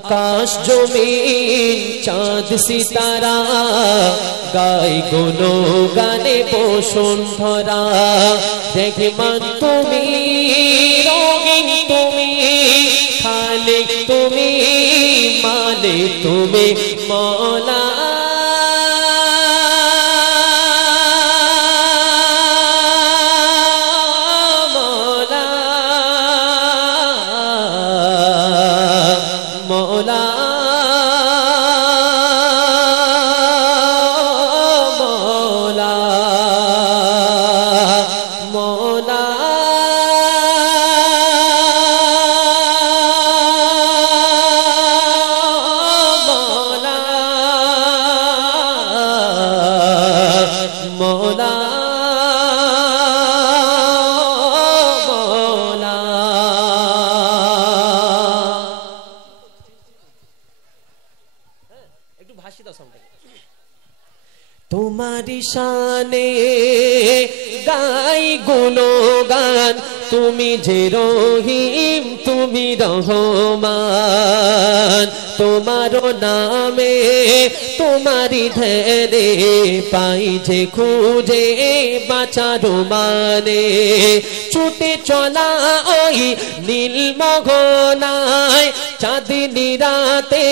आकाश जमीन चाँद सितारा गाय गुनो गाने बसुंधरा देखे मान तुमी रंगीन तुमी खालिक तुमी मालिक तुमी मौला तुम्हारी शाने गाई गुणगान तुमी जे रहीम तुमी रहमान तुम्हारो नामे तुम्हारी ध्याने पाई जे खुजे बाचारो माने छुटे चला ओई नील मगनाय चाँदनी राते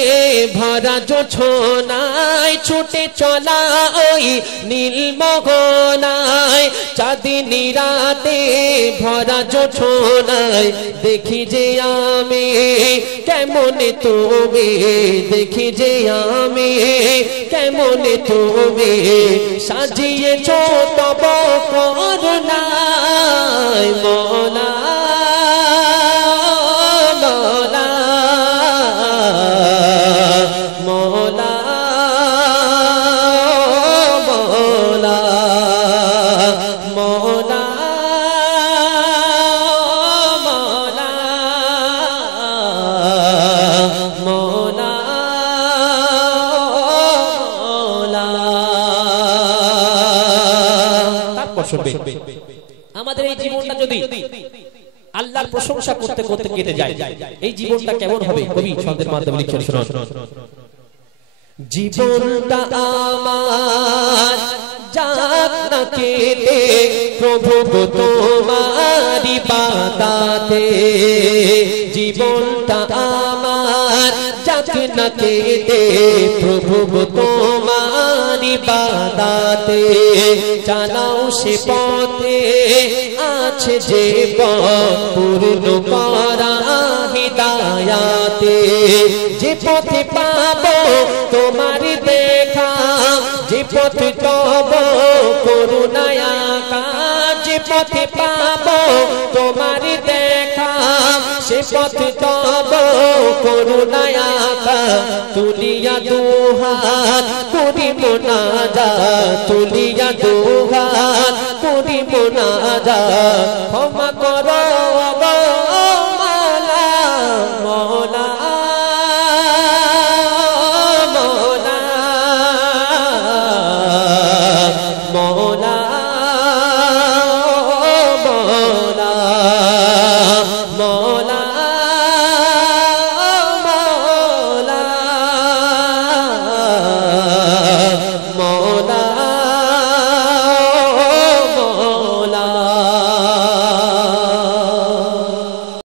भरा जोछनाय छुटे चला ओई नील मगनाय चाँदनी राते भरा जोछनाय देखी जे आमी केमने तुमी देखी जे आमी केमने तुमी साजिएछो तब करुणाय मौला আমাদের এই জীবনটা যদি আল্লাহর প্রশংসা করতে করতে কেটে যায় এই জীবনটা কেমন হবে কবি ছন্দের মাধ্যমে লিখছেন শুনুন জীবনটা আমার যাক না কেটে প্রভু গো তোমার ইবাদতে জীবনটা আমার যাক না কেটে প্রভু গো তোমার ইবাদতে চালাও সে পথে আছে যে পথ পূর্ণ করা হিদায়াতে যে পথে পাবো তোমার দেখা যে পথে তব করুণায় আঁকা যে পথে পাবো তোমার দেখা সে পথে তব করুণায় আঁকা তুলিয়া দুহাত করি মোনাজাত তুলিয়া দুহাত করি মোনাজাত ক্ষমা করো